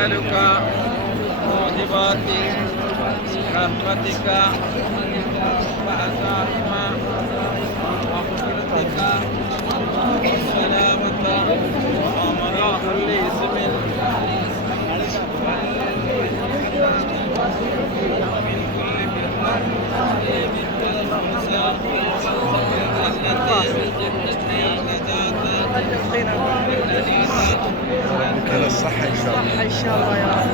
نسألك موجبات رحمتك وعزائم مغفرتك والسلامة وأمر كل اسم من كل على الصحة إن شاء الله. إن شاء الله يا رب.